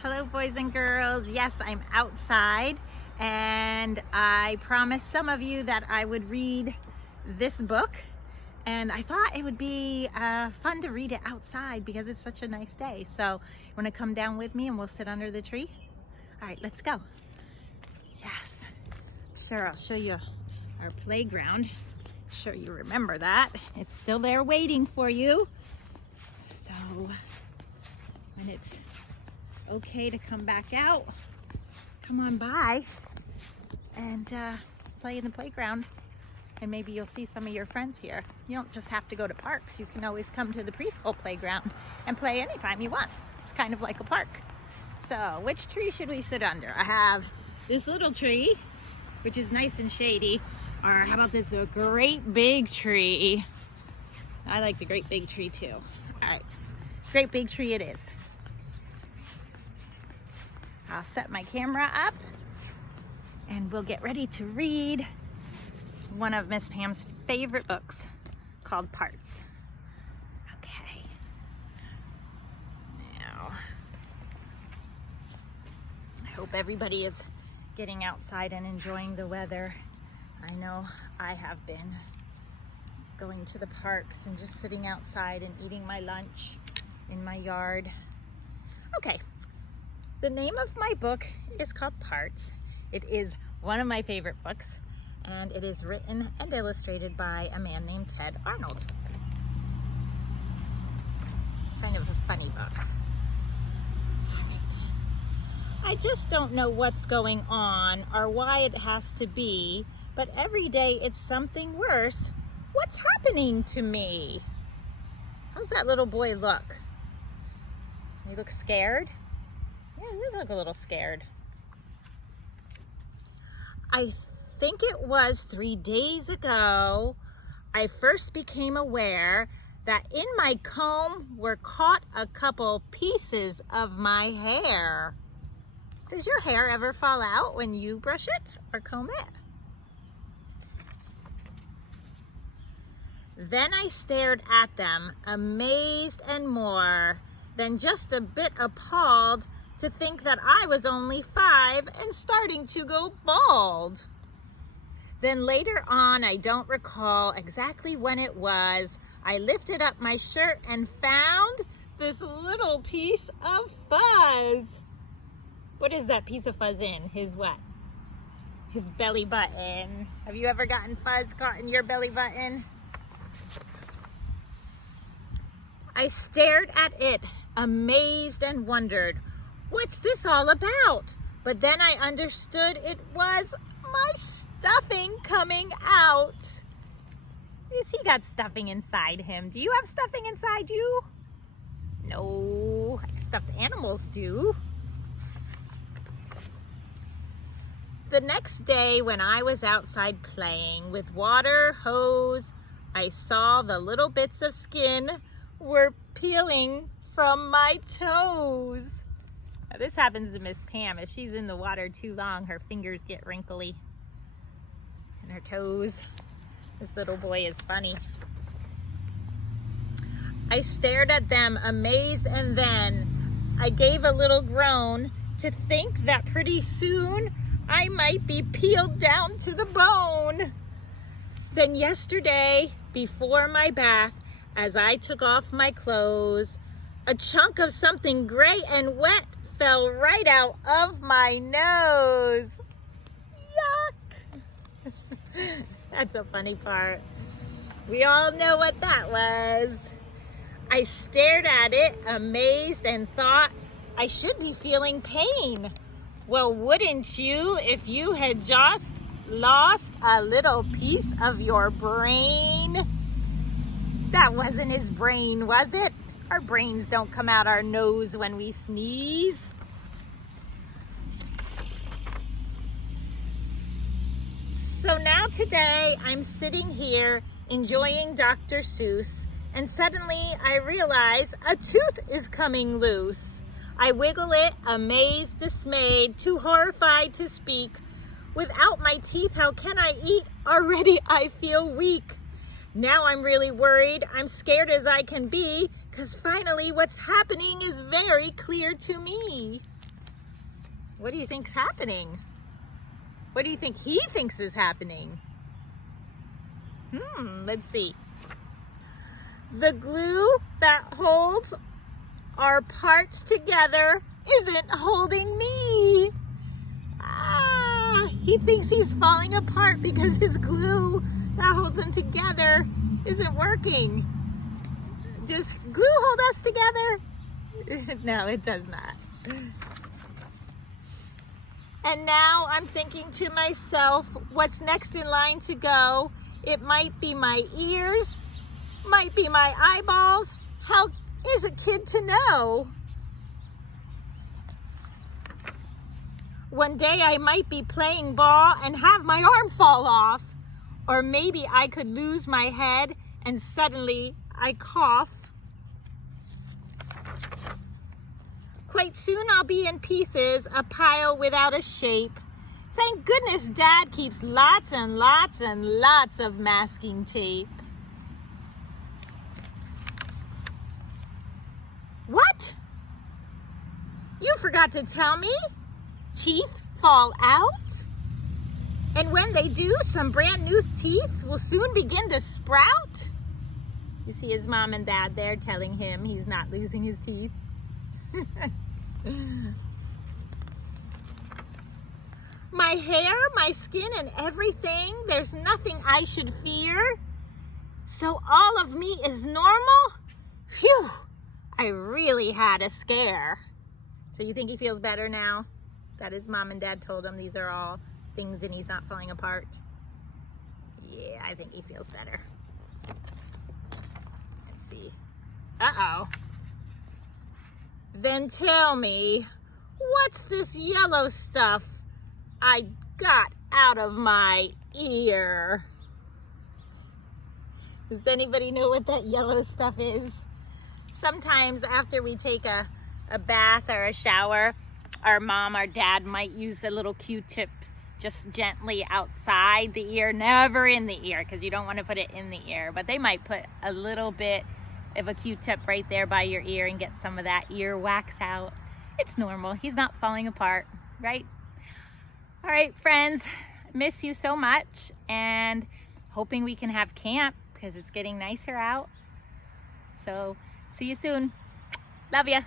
Hello boys and girls. Yes, I'm outside and I promised some of you that I would read this book, and I thought it would be fun to read it outside because it's such a nice day. So you want to come down with me and we'll sit under the tree? All right, let's go. Yes. Sure, I'll show you our playground. Sure you remember that. It's still there waiting for you. So when it's okay to come back out, come on by and play in the playground, and maybe you'll see some of your friends here. You don't just have to go to parks. You can always come to the preschool playground and play anytime you want. It's kind of like a park. So which tree should we sit under? I have this little tree, which is nice and shady, or how about this great big tree? I like the great big tree too. All right, great big tree it is. I'll set my camera up and we'll get ready to read one of Miss Pam's favorite books called Parts. Okay. Now, I hope everybody is getting outside and enjoying the weather. I know I have been going to the parks and just sitting outside and eating my lunch in my yard. Okay. The name of my book is called Parts. It is one of my favorite books, and it is written and illustrated by a man named Ted Arnold. It's kind of a funny book. All right. I just don't know what's going on or why it has to be, but every day it's something worse. What's happening to me? How's that little boy look? He looks scared? Yeah, he does look a little scared. I think it was 3 days ago I first became aware that in my comb were caught a couple pieces of my hair. Does your hair ever fall out when you brush it or comb it? Then I stared at them, amazed and more than just a bit appalled to think that I was only 5 and starting to go bald. Then later on, I don't recall exactly when it was, I lifted up my shirt and found this little piece of fuzz. What is that piece of fuzz in? His what? His belly button. Have you ever gotten fuzz caught in your belly button? I stared at it, amazed and wondered, what's this all about? But then I understood it was my stuffing coming out. Yes, he got stuffing inside him. Do you have stuffing inside you? No, stuffed animals do. The next day when I was outside playing with water hose, I saw the little bits of skin were peeling from my toes. Now, this happens to Miss Pam. If she's in the water too long, her fingers get wrinkly and her toes. This little boy is funny. I stared at them amazed, and then I gave a little groan to think that pretty soon I might be peeled down to the bone. Then yesterday, before my bath, as I took off my clothes, a chunk of something gray and wet fell right out of my nose. Yuck. That's a funny part. We all know what that was. I stared at it, amazed, and thought I should be feeling pain. Well, wouldn't you if you had just lost a little piece of your brain? That wasn't his brain, was it? Our brains don't come out our nose when we sneeze. So now today I'm sitting here enjoying Dr. Seuss, and suddenly I realize a tooth is coming loose. I wiggle it, amazed, dismayed, too horrified to speak. Without my teeth, how can I eat? Already I feel weak. Now I'm really worried. I'm scared as I can be, because finally what's happening is very clear to me. What do you think's happening? What do you think he thinks is happening? Let's see. The glue that holds our parts together isn't holding me. He thinks he's falling apart because his glue that holds him together isn't working. Does glue hold us together? No, it does not. And now I'm thinking to myself, what's next in line to go? It might be my ears, might be my eyeballs. How is a kid to know? One day I might be playing ball and have my arm fall off. Or maybe I could lose my head and suddenly I cough. Quite soon I'll be in pieces, a pile without a shape. Thank goodness Dad keeps lots and lots and lots of masking tape. What? You forgot to tell me? Teeth fall out? And when they do, some brand new teeth will soon begin to sprout? You see his mom and dad there telling him he's not losing his teeth. My hair, my skin, and everything, there's nothing I should fear. So all of me is normal? Phew, I really had a scare. So you think he feels better now that his mom and dad told him these are all things and he's not falling apart? Yeah, I think he feels better. Let's see. Uh-oh. Then tell me, what's this yellow stuff I got out of my ear? Does anybody know what that yellow stuff is? Sometimes after we take a bath or a shower, our mom or dad might use a little Q-tip just gently outside the ear, never in the ear, because you don't want to put it in the ear, but they might put a little bit of a Q-tip right there by your ear and get some of that ear wax out. It's normal. He's not falling apart, right? All right, friends, miss you so much and hoping we can have camp because it's getting nicer out. So see you soon. Love ya.